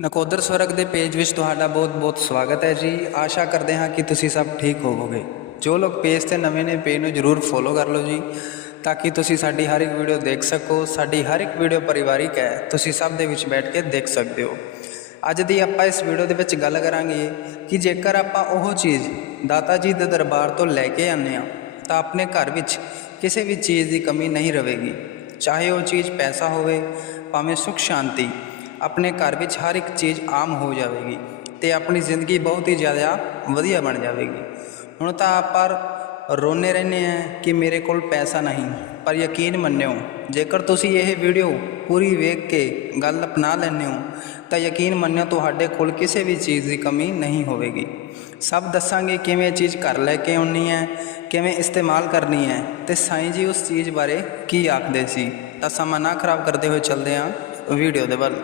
ਨਕੋਦਰ ਸਵਰਗ ਦੇ ਪੇਜ ਵਿੱਚ ਤੁਹਾਡਾ ਬਹੁਤ-ਬਹੁਤ ਸਵਾਗਤ ਹੈ ਜੀ। ਆਸ਼ਾ ਕਰਦੇ ਹਾਂ ਕਿ ਤੁਸੀਂ ਸਭ ਠੀਕ ਹੋਵੋਗੇ। ਜੋ ਲੋਕ ਪੇਜ ਤੇ ਨਵੇਂ ਨੇ, ਪੇਜ ਨੂੰ ਜਰੂਰ ਫੋਲੋ ਕਰ ਲਓ ਜੀ, ਤਾਂ ਕਿ ਤੁਸੀਂ ਸਾਡੀ ਹਰ ਇੱਕ ਵੀਡੀਓ ਦੇਖ ਸਕੋ, ਸਾਡੀ ਹਰ ਇੱਕ ਵੀਡੀਓ ਪਰਿਵਾਰਿਕ ਹੈ, ਤੁਸੀਂ ਸਭ ਦੇ ਵਿੱਚ ਬੈਠ ਕੇ ਦੇਖ ਸਕਦੇ ਹੋ। ਅੱਜ ਦੀ ਆਪਾਂ ਇਸ ਵੀਡੀਓ ਦੇ ਵਿੱਚ ਗੱਲ ਕਰਾਂਗੇ ਕਿ ਜੇਕਰ ਆਪਾਂ ਉਹ ਚੀਜ਼ ਦਾਤਾ ਜੀ ਦੇ ਦਰਬਾਰ ਤੋਂ ਲੈ ਕੇ ਆਉਂਦੇ ਹਾਂ, ਤਾਂ ਆਪਣੇ ਘਰ ਵਿੱਚ ਕਿਸੇ ਵੀ ਚੀਜ਼ ਦੀ ਕਮੀ ਨਹੀਂ ਰਹੇਗੀ। ਚਾਹੇ ਉਹ ਚੀਜ਼ ਪੈਸਾ ਹੋਵੇ, ਭਾਵੇਂ ਸੁਖ ਸ਼ਾਂਤੀ ਆਪਣੇ ਘਰ ਵਿੱਚ ਹਰ ਇੱਕ ਚੀਜ਼ ਆਮ ਹੋ ਜਾਵੇਗੀ ਤੇ ਆਪਣੀ ਜ਼ਿੰਦਗੀ ਬਹੁਤ ਹੀ ਜ਼ਿਆਦਾ ਵਧੀਆ ਬਣ ਜਾਵੇਗੀ। ਹੁਣ ਤਾਂ ਆਪਾਂ ਰੋਨੇ ਰਹਿੰਦੇ ਆ ਕਿ ਮੇਰੇ ਕੋਲ ਪੈਸਾ ਨਹੀਂ, ਪਰ ਯਕੀਨ ਮੰਨਿਓ, ਜੇਕਰ ਤੁਸੀਂ ਇਹ ਵੀਡੀਓ ਪੂਰੀ ਵੇਖ ਕੇ ਗੱਲ ਅਪਣਾ ਲੈਂਦੇ ਹੋ, ਤਾਂ ਯਕੀਨ ਮੰਨਿਓ ਤੁਹਾਡੇ ਕੋਲ ਕਿਸੇ ਵੀ ਚੀਜ਼ ਦੀ ਕਮੀ ਨਹੀਂ ਹੋਵੇਗੀ। ਸਭ ਦੱਸਾਂਗੇ ਕਿਵੇਂ ਚੀਜ਼ ਘਰ ਲੈ ਕੇ ਆਉਣੀ ਹੈ, ਕਿਵੇਂ ਇਸਤੇਮਾਲ ਕਰਨੀ ਹੈ ਤੇ ਸਾਈਂ ਜੀ ਉਸ ਚੀਜ਼ ਬਾਰੇ ਕੀ ਆਖਦੇ ਸੀ, ਤਾਂ ਸਮਾਂ ਨਾ ਖਰਾਬ ਕਰਦੇ ਹੋਏ ਚੱਲਦੇ ਹਾਂ ਵੀਡੀਓ ਦੇ ਵੱਲ।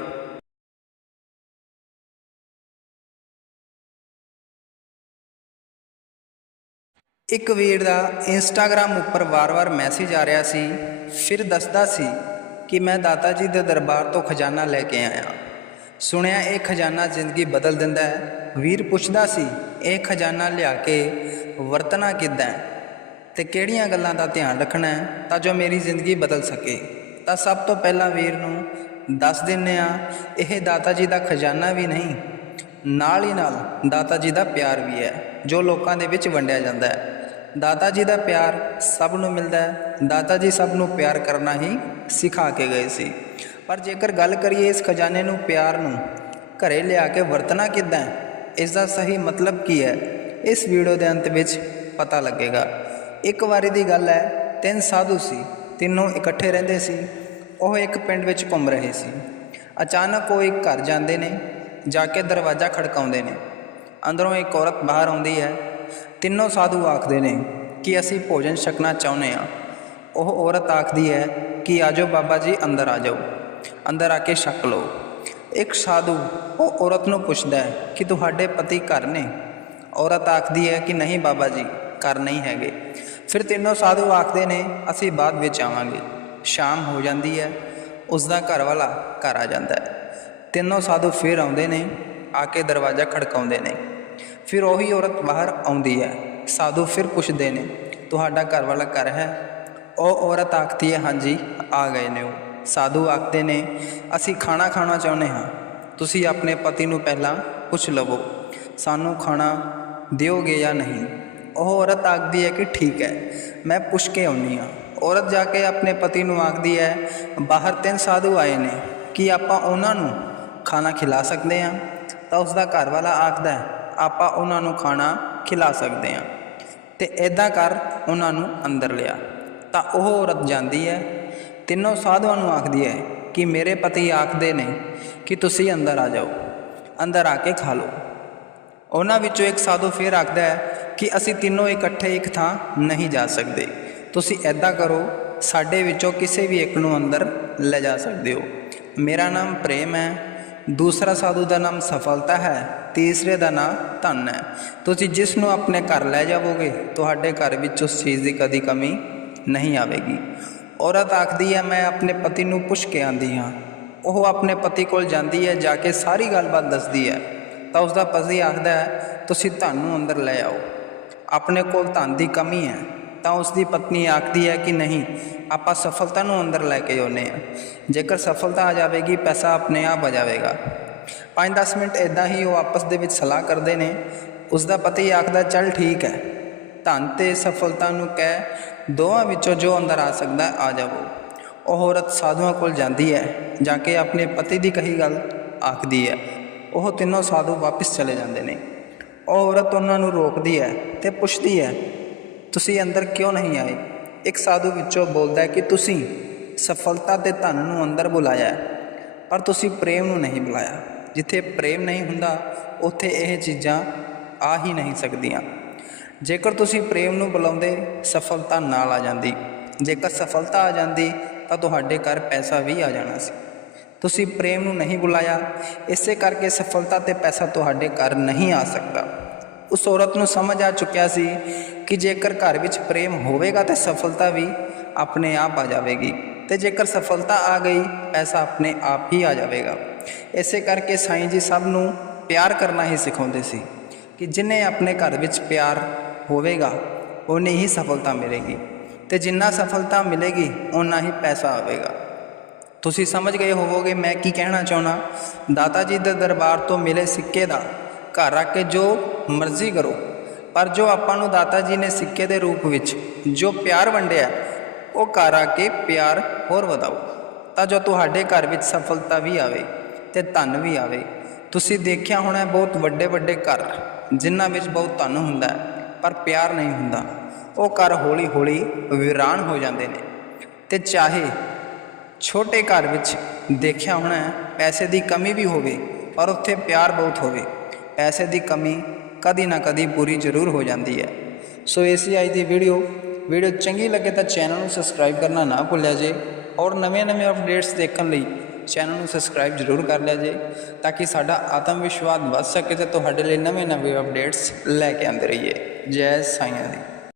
ਇੱਕ ਵੀਰ ਦਾ ਇੰਸਟਾਗ੍ਰam ਉੱਪਰ ਵਾਰ-ਵਾਰ ਮੈਸੇਜ ਆ ਰਿਹਾ ਸੀ, ਫਿਰ ਦੱਸਦਾ ਸੀ ਕਿ ਮੈਂ ਦਾਤਾ ਜੀ ਦੇ ਦਰਬਾਰ ਤੋਂ ਖਜ਼ਾਨਾ ਲੈ ਕੇ ਆਇਆ। ਸੁਣਿਆ ਇਹ ਖਜ਼ਾਨਾ ਜ਼ਿੰਦਗੀ ਬਦਲ ਦਿੰਦਾ ਹੈ। ਵੀਰ ਪੁੱਛਦਾ ਸੀ, ਇਹ ਖਜ਼ਾਨਾ ਲਿਆ ਕੇ ਵਰਤਣਾ ਕਿੱਦਾਂ ਹੈ? ਤੇ ਕਿਹੜੀਆਂ ਗੱਲਾਂ ਦਾ ਧਿਆਨ ਰੱਖਣਾ ਹੈ ਤਾਂ ਜੋ ਮੇਰੀ ਜ਼ਿੰਦਗੀ ਬਦਲ ਸਕੇ? ਤਾਂ ਸਭ ਤੋਂ ਪਹਿਲਾਂ ਵੀਰ ਨੂੰ ਦੱਸ ਦਿੰਨੇ ਆ ਇਹ ਦਾਤਾ ਜੀ ਦਾ ਖਜ਼ਾਨਾ ਵੀ ਨਹੀਂ, ਨਾਲ ਹੀ ਨਾਲ ਦਾਤਾ ਜੀ ਦਾ ਪਿਆਰ ਵੀ ਹੈ, ਜੋ ਲੋਕਾਂ ਦੇ ਵਿੱਚ ਵੰਡਿਆ ਜਾਂਦਾ ਹੈ। ਦਾਤਾ ਜੀ ਦਾ ਪਿਆਰ ਸਭ ਨੂੰ ਮਿਲਦਾ ਹੈ। ਦਾਤਾ ਜੀ ਸਭ ਨੂੰ ਪਿਆਰ ਕਰਨਾ ਹੀ ਸਿਖਾ ਕੇ ਗਏ ਸੀ। ਪਰ ਜੇਕਰ ਗੱਲ ਕਰੀਏ ਇਸ ਖਜ਼ਾਨੇ ਨੂੰ ਪਿਆਰ ਨੂੰ, ਘਰੇ ਲਿਆ ਕੇ ਵਰਤਣਾ ਕਿੱਦਾਂ ਇਸ ਦਾ ਸਹੀ ਮਤਲਬ ਕੀ ਹੈ? ਇਸ ਵੀਡੀਓ ਦੇ ਅੰਤ ਵਿੱਚ ਪਤਾ ਲੱਗੇਗਾ। ਇੱਕ ਵਾਰੀ ਦੀ ਗੱਲ ਹੈ, ਤਿੰਨ ਸਾਧੂ ਸੀ, ਤਿੰਨੋਂ ਇਕੱਠੇ ਰਹਿੰਦੇ ਸੀ। ਉਹ ਇੱਕ ਪਿੰਡ ਵਿੱਚ ਘੁੰਮ ਰਹੇ ਸੀ। ਅਚਾਨਕ ਉਹ ਇੱਕ ਘਰ ਜਾਂਦੇ ਨੇ, ਜਾ ਕੇ ਦਰਵਾਜ਼ਾ ਖੜਕਾਉਂਦੇ ਨੇ। ਅੰਦਰੋਂ ਇੱਕ ਔਰਤ ਬਾਹਰ ਆਉਂਦੀ ਹੈ। ਤਿੰਨੋਂ ਸਾਧੂ ਆਖਦੇ ਨੇ ਕਿ ਅਸੀਂ ਭੋਜਨ ਛਕਣਾ ਚਾਹੁੰਦੇ ਹਾਂ। ਉਹ ਔਰਤ ਆਖਦੀ ਹੈ ਕਿ ਆਜੋ ਬਾਬਾ ਜੀ, ਅੰਦਰ ਆ ਜਾਓ। ਅੰਦਰ ਆ ਕੇ ਛਕ ਲਓ। ਇੱਕ ਸਾਧੂ ਉਹ ਔਰਤ ਨੂੰ ਪੁੱਛਦਾ ਹੈ ਕਿ ਤੁਹਾਡੇ ਪਤੀ ਘਰ ਨੇ? ਔਰਤ ਆਖਦੀ ਹੈ ਕਿ ਨਹੀਂ ਬਾਬਾ ਜੀ, ਘਰ ਨਹੀਂ ਹੈਗੇ। ਫਿਰ ਤਿੰਨੋਂ ਸਾਧੂ ਆਖਦੇ ਨੇ, ਅਸੀਂ ਬਾਅਦ ਵਿੱਚ ਆਵਾਂਗੇ। ਸ਼ਾਮ ਹੋ ਜਾਂਦੀ ਹੈ ਉਸ ਦਾ ਘਰ ਵਾਲਾ ਘਰ ਆ ਜਾਂਦਾ ਹੈ। ਤਿੰਨੋਂ ਸਾਧੂ ਫਿਰ ਆਉਂਦੇ ਨੇ, ਆ ਕੇ ਦਰਵਾਜ਼ਾ ਖੜਕਾਉਂਦੇ ਨੇ। ਫਿਰ ਉਹੀ ਔਰਤ ਬਾਹਰ ਆਉਂਦੀ ਹੈ। ਸਾਧੂ ਫਿਰ ਪੁੱਛਦੇ ਨੇ, ਤੁਹਾਡਾ ਘਰ ਵਾਲਾ ਘਰ ਹੈ? ਉਹ ਔਰਤ ਆਖਦੀ ਹੈ, ਹਾਂਜੀ, ਆ ਗਏ ਨੇ ਉਹ। ਸਾਧੂ ਆਖਦੇ ਨੇ, ਅਸੀਂ ਖਾਣਾ ਖਾਣਾ ਚਾਹੁੰਦੇ ਹਾਂ। ਤੁਸੀਂ ਆਪਣੇ ਪਤੀ ਨੂੰ ਪਹਿਲਾਂ ਪੁੱਛ ਲਵੋ, ਸਾਨੂੰ ਖਾਣਾ ਦਿਓਗੇ ਜਾਂ ਨਹੀਂ? ਉਹ ਔਰਤ ਆਖਦੀ ਹੈ ਕਿ ਠੀਕ ਹੈ, ਮੈਂ ਪੁੱਛ ਕੇ ਆਉਣੀ ਹਾਂ। ਔਰਤ ਜਾ ਕੇ ਆਪਣੇ ਪਤੀ ਨੂੰ ਆਖਦੀ ਹੈ, ਬਾਹਰ ਤਿੰਨ ਸਾਧੂ ਆਏ ਨੇ, ਕੀ ਆਪਾਂ ਉਹਨਾਂ ਨੂੰ ਖਾਣਾ ਖਿਲਾ ਸਕਦੇ ਹਾਂ? ਤਾਂ ਉਸ ਦਾ ਘਰ ਵਾਲਾ ਆਖਦਾ ਹੈ ਆਪਾਂ ਉਹਨਾਂ ਨੂੰ ਖਾਣਾ ਖਿਲਾ ਸਕਦੇ ਹਾਂ। ਤੇ ਐਦਾਂ ਕਰ ਉਹਨਾਂ ਨੂੰ ਅੰਦਰ ਲਿਆ। ਤਾਂ ਉਹ ਔਰਤ ਜਾਂਦੀ ਹੈ। ਤਿੰਨੋਂ ਸਾਧੂਆਂ ਨੂੰ ਆਖਦੀ ਹੈ ਕਿ ਮੇਰੇ ਪਤੀ ਆਖਦੇ ਨੇ ਕਿ ਤੁਸੀਂ ਅੰਦਰ ਆ ਜਾਓ। ਅੰਦਰ ਆ ਕੇ ਖਾ ਲਓ। ਉਹਨਾਂ ਵਿੱਚੋਂ ਇੱਕ ਸਾਧੂ ਫਿਰ ਆਖਦਾ ਹੈ ਕਿ ਅਸੀਂ ਤਿੰਨੋਂ ਇਕੱਠੇ ਇੱਕ ਥਾਂ ਨਹੀਂ ਜਾ ਸਕਦੇ। ਤੁਸੀਂ ਐਦਾਂ ਕਰੋ, ਸਾਡੇ ਵਿੱਚੋਂ ਕਿਸੇ ਵੀ ਇੱਕ ਨੂੰ ਅੰਦਰ ਲੈ ਜਾ ਸਕਦੇ ਹੋ। ਮੇਰਾ ਨਾਮ ਪ੍ਰੇਮ ਹੈ। ਦੂਸਰਾ ਸਾਧੂ ਦਾ ਨਾਮ ਸਫਲਤਾ ਹੈ, ਤੀਸਰੇ ਦਾ ਨਾਮ ਧਨ ਹੈ। ਤੁਸੀਂ ਜਿਸ ਨੂੰ ਆਪਣੇ ਘਰ ਲੈ ਜਾਵੋਗੇ, ਤੁਹਾਡੇ ਘਰ ਵਿੱਚ ਉਸ ਚੀਜ਼ ਦੀ ਕਦੀ ਕਮੀ ਨਹੀਂ ਆਵੇਗੀ। ਔਰਤ ਆਖਦੀ ਹੈ, ਮੈਂ ਆਪਣੇ ਪਤੀ ਨੂੰ ਪੁੱਛ ਕੇ ਆਂਦੀ ਹਾਂ। ਉਹ ਆਪਣੇ ਪਤੀ ਕੋਲ ਜਾਂਦੀ ਹੈ, ਜਾ ਕੇ ਸਾਰੀ ਗੱਲਬਾਤ ਦੱਸਦੀ ਹੈ। ਤਾਂ ਉਸ ਦਾ ਪਤੀ ਆਖਦਾ ਹੈ, ਤੁਸੀਂ ਧਨ ਨੂੰ ਅੰਦਰ ਲੈ ਆਓ। ਆਪਣੇ ਕੋਲ ਧਨ ਦੀ ਕਮੀ ਹੈ। ਤਾਂ ਉਸ ਦੀ ਪਤਨੀ ਆਖਦੀ ਹੈ ਕਿ ਨਹੀਂ, ਆਪਾਂ ਸਫਲਤਾ ਨੂੰ ਅੰਦਰ ਲੈ ਕੇ ਆਉਨੇ ਆ ਜੇਕਰ ਸਫਲਤਾ ਆ ਜਾਵੇਗੀ, ਪੈਸਾ ਆਪਣੇ ਆਪ ਆ ਜਾਵੇਗਾ। 5-10 ਮਿੰਟ ਇਦਾਂ ਹੀ ਉਹ ਆਪਸ ਦੇ ਵਿੱਚ ਸਲਾਹ ਕਰਦੇ ਨੇ। ਉਸ ਦਾ ਪਤੀ ਆਖਦਾ, ਚੱਲ ਠੀਕ ਹੈ। ਧਨ ਤੇ ਸਫਲਤਾ ਨੂੰ ਕਹਿ ਦੋਵਾਂ ਵਿੱਚੋਂ ਜੋ ਅੰਦਰ ਆ ਸਕਦਾ, ਆ ਜਾਵੋ। ਉਹ ਔਰਤ ਸਾਧੂਆਂ ਕੋਲ ਜਾਂਦੀ ਹੈ, ਜਾ ਕੇ ਆਪਣੇ ਪਤੀ ਦੀ ਕਹੀ ਗੱਲ ਆਖਦੀ ਹੈ। ਉਹ ਤਿੰਨੋਂ ਸਾਧੂ ਵਾਪਸ ਚਲੇ ਜਾਂਦੇ ਨੇ। ਉਹ ਔਰਤ ਉਹਨਾਂ ਨੂੰ ਰੋਕਦੀ ਹੈ ਤੇ ਪੁੱਛਦੀ ਹੈ ਤੁਸੀਂ ਅੰਦਰ ਕਿਉਂ ਨਹੀਂ ਆਏ? ਇੱਕ ਸਾਧੂ ਵਿੱਚੋਂ ਬੋਲਦਾ ਹੈ ਕਿ ਤੁਸੀਂ ਸਫਲਤਾ ਤੇ ਧਨ ਨੂੰ ਅੰਦਰ ਬੁਲਾਇਆ ਪਰ ਤੁਸੀਂ ਪ੍ਰੇਮ ਨੂੰ ਨਹੀਂ ਬੁਲਾਇਆ। ਜਿੱਥੇ ਪ੍ਰੇਮ ਨਹੀਂ ਹੁੰਦਾ, ਉੱਥੇ ਇਹ ਚੀਜ਼ਾਂ ਆ ਹੀ ਨਹੀਂ ਸਕਦੀਆਂ। ਜੇਕਰ ਤੁਸੀਂ ਪ੍ਰੇਮ ਨੂੰ ਬੁਲਾਉਂਦੇ, ਸਫਲਤਾ ਨਾਲ ਆ ਜਾਂਦੀ। ਜੇਕਰ ਸਫਲਤਾ ਆ ਜਾਂਦੀ, ਤਾਂ ਤੁਹਾਡੇ ਘਰ ਪੈਸਾ ਵੀ ਆ ਜਾਣਾ ਸੀ। ਤੁਸੀਂ ਪ੍ਰੇਮ ਨੂੰ ਨਹੀਂ ਬੁਲਾਇਆ, ਇਸੇ ਕਰਕੇ ਸਫਲਤਾ ਤੇ ਪੈਸਾ ਤੁਹਾਡੇ ਘਰ ਨਹੀਂ ਆ ਸਕਦਾ। ਉਸ ਔਰਤ ਨੂੰ ਸਮਝ ਆ ਚੁੱਕਿਆ ਸੀ ਕਿ ਜੇਕਰ ਘਰ ਵਿੱਚ ਪ੍ਰੇਮ ਹੋਵੇਗਾ ਤਾਂ ਸਫਲਤਾ ਵੀ ਆਪਣੇ ਆਪ ਆ ਜਾਵੇਗੀ ਤੇ ਜੇਕਰ ਸਫਲਤਾ ਆ ਗਈ, ਪੈਸਾ ਆਪਣੇ ਆਪ ਹੀ ਆ ਜਾਵੇਗਾ। ਇਸੇ ਕਰਕੇ ਸਾਈਂ ਜੀ ਸਭ ਨੂੰ ਪਿਆਰ ਕਰਨਾ ਹੀ ਸਿਖਾਉਂਦੇ ਸੀ ਕਿ ਜਿੰਨੇ ਆਪਣੇ ਘਰ ਵਿੱਚ ਪਿਆਰ ਹੋਵੇਗਾ ਉਨੀ ਹੀ ਸਫਲਤਾ ਮਿਲੇਗੀ ਤੇ ਜਿੰਨਾ ਸਫਲਤਾ ਮਿਲੇਗੀ, ਓਨਾ ਹੀ ਪੈਸਾ ਆਵੇਗਾ। ਤੁਸੀਂ ਸਮਝ ਗਏ ਹੋਵੋਗੇ ਮੈਂ ਕੀ ਕਹਿਣਾ ਚਾਹੁੰਦਾ। ਦਾਤਾ ਜੀ ਦੇ ਦਰਬਾਰ ਤੋਂ ਮਿਲੇ ਸਿੱਕੇ ਦਾ ਘਰ ਰੱਖ ਕੇ ਜੋ ਮਰਜ਼ੀ ਕਰੋ। ਪਰ ਜੋ ਆਪਾਂ ਨੂੰ ਦਾਤਾ ਜੀ ਨੇ ਸਿੱਕੇ ਦੇ ਰੂਪ ਵਿੱਚ ਜੋ ਪਿਆਰ ਵੰਡਿਆ, ਉਹ ਘਰ ਆ ਕੇ ਪਿਆਰ ਹੋਰ ਵਧਾਓ। ਤਾਂ ਜੋ ਤੁਹਾਡੇ ਘਰ ਵਿੱਚ ਸਫਲਤਾ ਵੀ ਆਵੇ ਤੇ ਧਨ ਵੀ ਆਵੇ। ਤੁਸੀਂ ਦੇਖਿਆ ਹੋਣਾ ਬਹੁਤ ਵੱਡੇ ਵੱਡੇ ਘਰ, ਜਿਨ੍ਹਾਂ ਵਿੱਚ ਬਹੁਤ ਧਨ ਹੁੰਦਾ ਪਰ ਪਿਆਰ ਨਹੀਂ ਹੁੰਦਾ। ਉਹ ਘਰ ਹੌਲੀ ਹੌਲੀ ਵਿਰਾਨ ਹੋ ਜਾਂਦੇ ਨੇ। ਤੇ ਚਾਹੇ ਛੋਟੇ ਘਰ ਵਿੱਚ ਦੇਖਿਆ ਹੋਣਾ ਪੈਸੇ ਦੀ ਕਮੀ ਵੀ ਹੋਵੇ, ਪਰ ਉੱਥੇ ਪਿਆਰ ਬਹੁਤ ਹੋਵੇ। ਪੈਸੇ ਦੀ ਕਮੀ ਕਦੀ ਨਾ ਕਦੀ ਪੂਰੀ ਜ਼ਰੂਰ ਹੋ ਜਾਂਦੀ ਹੈ। ਸੋ ਇਸੀ ਅੱਜ ਦੀ ਵੀਡੀਓ ਵੀਡੀਓ ਚੰਗੀ ਲੱਗੇ ਤਾਂ ਚੈਨਲ ਨੂੰ ਸਬਸਕ੍ਰਾਈਬ ਕਰਨਾ ਨਾ ਭੁੱਲਿਆ ਜੇ ਔਰ ਨਵੇਂ-ਨਵੇਂ ਅਪਡੇਟਸ ਦੇਖਣ ਲਈ ਚੈਨਲ ਨੂੰ ਸਬਸਕ੍ਰਾਈਬ ਜ਼ਰੂਰ ਕਰ ਲਿਆ ਜੇ ਤਾਂ ਕਿ ਸਾਡਾ ਆਤਮ ਵਿਸ਼ਵਾਸ ਵੱਧ ਸਕੇ ਤੇ ਤੁਹਾਡੇ ਲਈ ਨਵੇਂ-ਨਵੇਂ ਅਪਡੇਟਸ ਲੈ ਕੇ ਆਉਂਦੇ ਰਹੀਏ। ਜੈ ਸਾਈਆਂ ਦੀ।